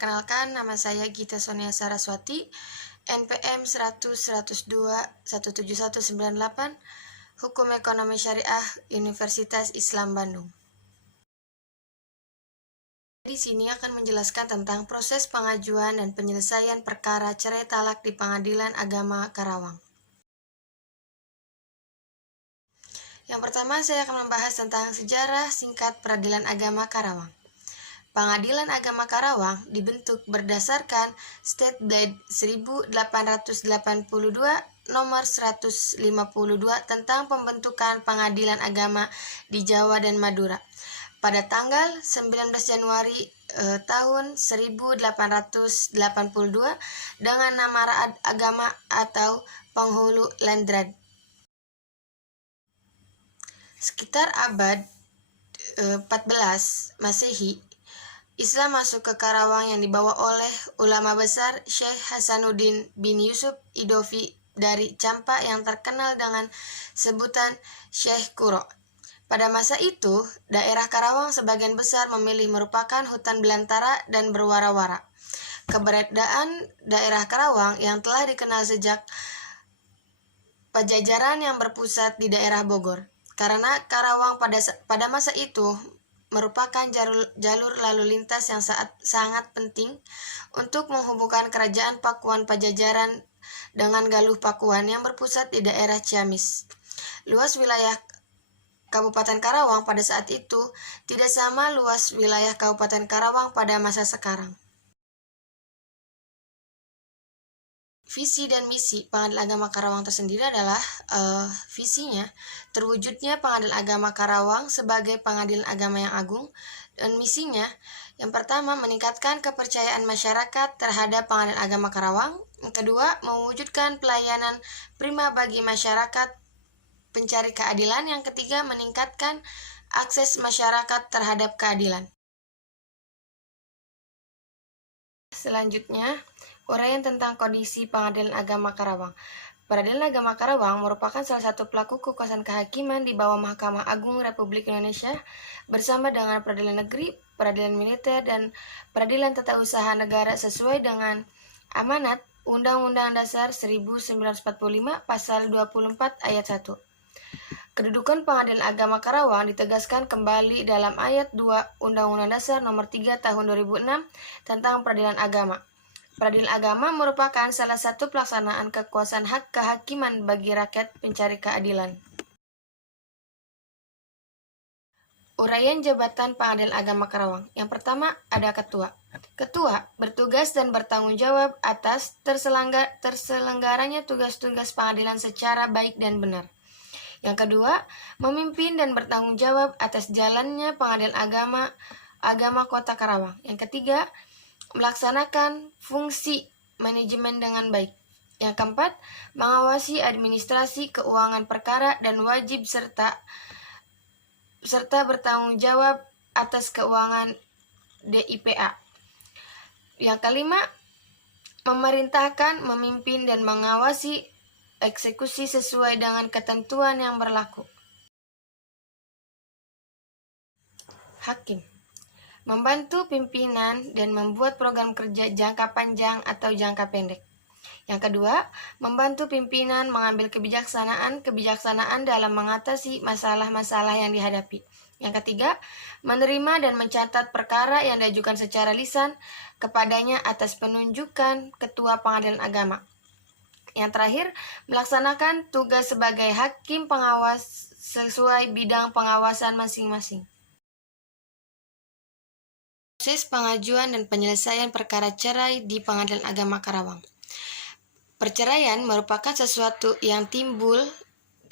Perkenalkan, nama saya Gita Sonia Saraswati, NPM 100-102-17198, Hukum Ekonomi Syariah, Universitas Islam Bandung. Di sini akan menjelaskan tentang proses pengajuan dan penyelesaian perkara cerai talak di Pengadilan Agama Karawang. Yang pertama, saya akan membahas tentang sejarah singkat Peradilan Agama Karawang. Pengadilan Agama Karawang dibentuk berdasarkan State Blade 1882 nomor 152 tentang pembentukan pengadilan agama di Jawa dan Madura pada tanggal 19 Januari tahun 1882 dengan nama Raad Agama atau Penghulu Landrad. Sekitar abad 14 Masehi, Islam masuk ke Karawang yang dibawa oleh ulama besar Syekh Hasanuddin bin Yusuf Idofi dari Campa yang terkenal dengan sebutan Syekh Kuro. Pada masa itu, daerah Karawang sebagian besar memilih merupakan hutan belantara dan berwara-wara. Keberadaan daerah Karawang yang telah dikenal sejak Pajajaran yang berpusat di daerah Bogor. Karena Karawang pada masa itu merupakan jalur lalu lintas yang sangat penting untuk menghubungkan kerajaan Pakuan Pajajaran dengan Galuh Pakuan yang berpusat di daerah Ciamis. Luas wilayah Kabupaten Karawang pada saat itu tidak sama luas wilayah Kabupaten Karawang pada masa sekarang. Visi dan misi Pengadilan Agama Karawang tersendiri adalah visinya terwujudnya Pengadilan Agama Karawang sebagai pengadilan agama yang agung, dan misinya yang pertama meningkatkan kepercayaan masyarakat terhadap Pengadilan Agama Karawang, yang kedua mewujudkan pelayanan prima bagi masyarakat pencari keadilan, yang ketiga meningkatkan akses masyarakat terhadap keadilan. Selanjutnya, uraian tentang kondisi Pengadilan Agama Karawang. Pengadilan Agama Karawang merupakan salah satu pelaku kekuasaan kehakiman di bawah Mahkamah Agung Republik Indonesia bersama dengan peradilan negeri, peradilan militer, dan peradilan tata usaha negara sesuai dengan amanat Undang-Undang Dasar 1945 Pasal 24 Ayat 1. Kedudukan Pengadilan Agama Karawang ditegaskan kembali dalam Ayat 2 Undang-Undang Dasar Nomor 3 Tahun 2006 tentang Peradilan Agama. Peradilan agama merupakan salah satu pelaksanaan kekuasaan hak kehakiman bagi rakyat pencari keadilan. Uraian jabatan Pengadilan Agama Karawang. Yang pertama ada ketua. Ketua bertugas dan bertanggung jawab atas terselenggaranya tugas-tugas pengadilan secara baik dan benar. Yang kedua, memimpin dan bertanggung jawab atas jalannya Pengadilan Agama Kota Karawang. Yang ketiga, melaksanakan fungsi manajemen dengan baik. Yang keempat, mengawasi administrasi keuangan perkara dan wajib serta bertanggung jawab atas keuangan DIPA. Yang kelima, memerintahkan, memimpin, dan mengawasi eksekusi sesuai dengan ketentuan yang berlaku. Hakim membantu pimpinan dan membuat program kerja jangka panjang atau jangka pendek. Yang kedua, membantu pimpinan mengambil kebijaksanaan dalam mengatasi masalah-masalah yang dihadapi. Yang ketiga, menerima dan mencatat perkara yang diajukan secara lisan kepadanya atas penunjukan Ketua Pengadilan Agama. Yang terakhir, melaksanakan tugas sebagai hakim pengawas sesuai bidang pengawasan masing-masing. Proses pengajuan dan penyelesaian perkara cerai di Pengadilan Agama Karawang. Perceraian merupakan sesuatu yang timbul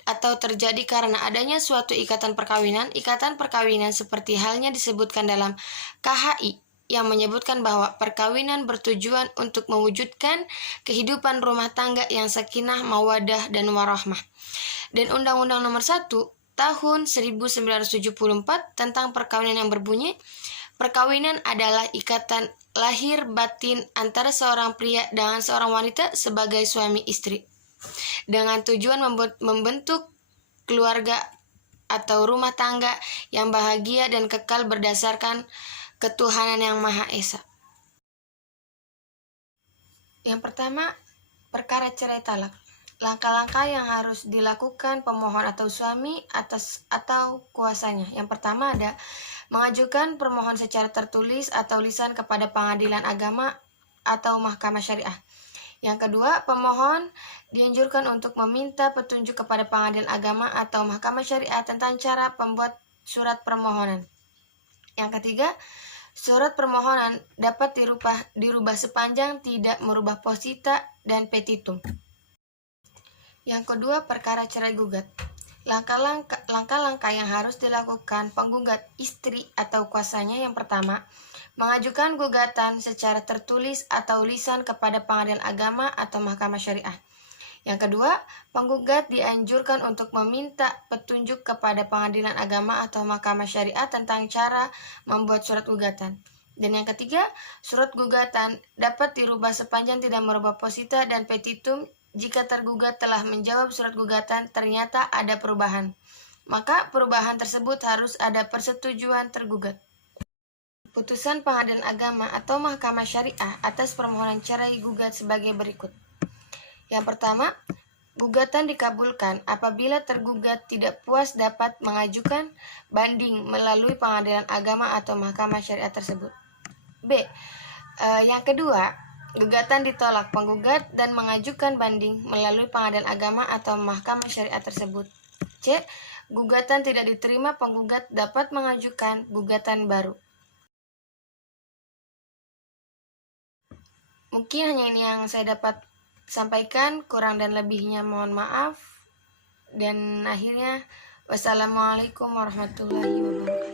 atau terjadi karena adanya suatu ikatan perkawinan. Ikatan perkawinan seperti halnya disebutkan dalam KHI yang menyebutkan bahwa perkawinan bertujuan untuk mewujudkan kehidupan rumah tangga yang sakinah, mawaddah, dan warahmah. Dan Undang-Undang Nomor 1 Tahun 1974 tentang perkawinan yang berbunyi, perkawinan adalah ikatan lahir batin antara seorang pria dengan seorang wanita sebagai suami istri, dengan tujuan membentuk keluarga atau rumah tangga yang bahagia dan kekal berdasarkan ketuhanan yang Maha Esa. Yang pertama, perkara cerai talak. Langkah-langkah yang harus dilakukan pemohon atau suami atau kuasanya. Yang pertama ada mengajukan permohon secara tertulis atau lisan kepada pengadilan agama atau mahkamah syariah. Yang kedua, pemohon dianjurkan untuk meminta petunjuk kepada pengadilan agama atau mahkamah syariah tentang cara pembuat surat permohonan. Yang ketiga, surat permohonan dapat dirubah sepanjang tidak merubah posita dan petitum. Yang kedua, perkara cerai gugat. Langkah-langkah yang harus dilakukan penggugat istri atau kuasanya. Yang pertama, mengajukan gugatan secara tertulis atau lisan kepada pengadilan agama atau mahkamah syariah. Yang kedua, penggugat dianjurkan untuk meminta petunjuk kepada pengadilan agama atau mahkamah syariah tentang cara membuat surat gugatan. Dan yang ketiga, surat gugatan dapat dirubah sepanjang tidak merubah posita dan petitum. Jika tergugat telah menjawab surat gugatan ternyata ada perubahan, maka perubahan tersebut harus ada persetujuan tergugat. Putusan pengadilan agama atau mahkamah syariah atas permohonan cerai gugat sebagai berikut. Yang pertama, gugatan dikabulkan apabila tergugat tidak puas dapat mengajukan banding melalui pengadilan agama atau mahkamah syariah tersebut. B. Yang kedua, gugatan ditolak penggugat dan mengajukan banding melalui pengadilan agama atau mahkamah syariah tersebut. C. Gugatan tidak diterima penggugat dapat mengajukan gugatan baru. Mungkin hanya ini yang saya dapat sampaikan, kurang dan lebihnya mohon maaf. Dan akhirnya, wassalamualaikum warahmatullahi wabarakatuh.